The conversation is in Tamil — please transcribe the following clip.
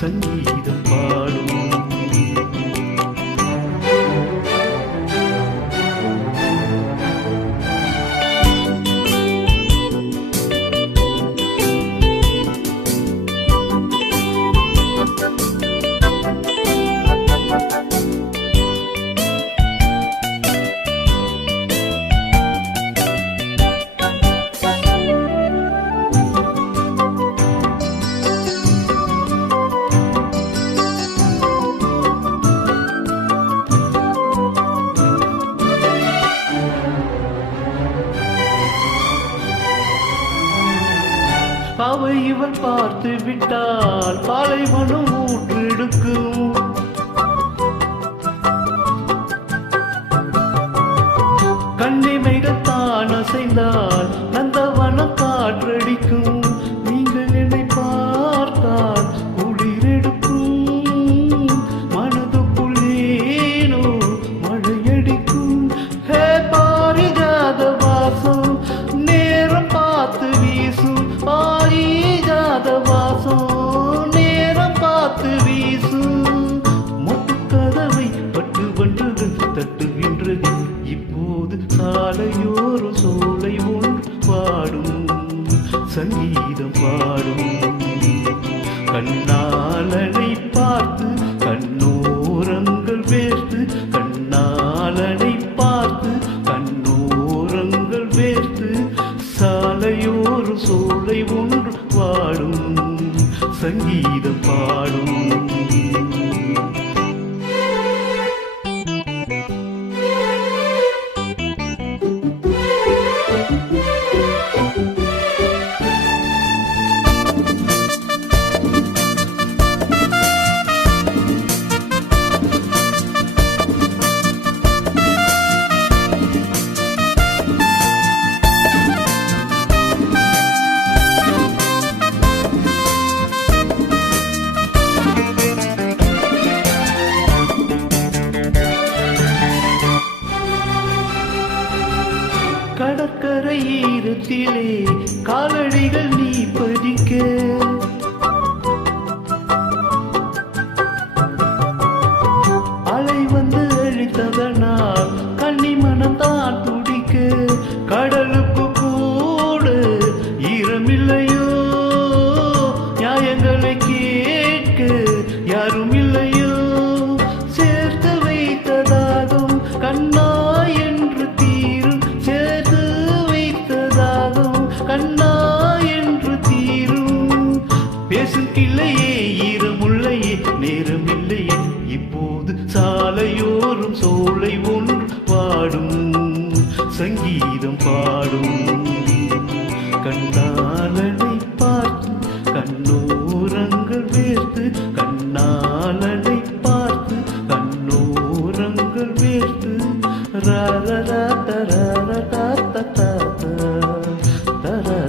சங்கீதம் பாடும். பாவை இவள் பார்த்து விட்டால் பாலைவனம் ஊற்றெடுக்கும். கண்ணிமைகள் தான் அசைந்தால் நந்தவனம் காற்றடிக்கும். நீங்கள் என்னை பார்த்தால் குளிரெடுக்கும். மனதுக்குள் ஏனோ மழையடிக்கும். ஹே பாரிஜாத வாசம் நேரம் பார்த்து வீசும். பாரிஜாத வாசம் நேரம் பார்த்து வீசும். மொட்டுக்கதவை பட்டு வண்டுகள் தட்டுகின்றது. இப்போது சாலையோரு சோலை ஒன்று பாடும். சங்கீதம் பாடும். கண்ணாலனை பார்த்து கண்ணோரங்கள் வேர்த்து. கண்ணாலனை பார்த்து கண்ணோரங்கள் வேர்த்து. சாலையோரு சோலை ஒன்று பாடும். சங்கீதம் பாடும். கடற்கரை ஈரத்திலே காலடிகள் நீ பதிக்க. அலை வந்து அழித்ததனால் கண்ணி மனம் தான் துடிக்க. கடலுக்கு கூட ஈரமில்லையோ. நியாயங்களை கேட்க யாரும் இல்லையோ. சேர்த்து வைத்ததாகும் கண்ணா என்று தீரும். சேர்த்து வைத்ததாகும் கண்ணா என்று தீரும். பேசுகில்லையே ஈரமுள்ளையே நேரமில்லையே. இப்போது சாலையோரும் சோலை ஒன்று பாடும். சங்கீதம் பாடும். கண்ணா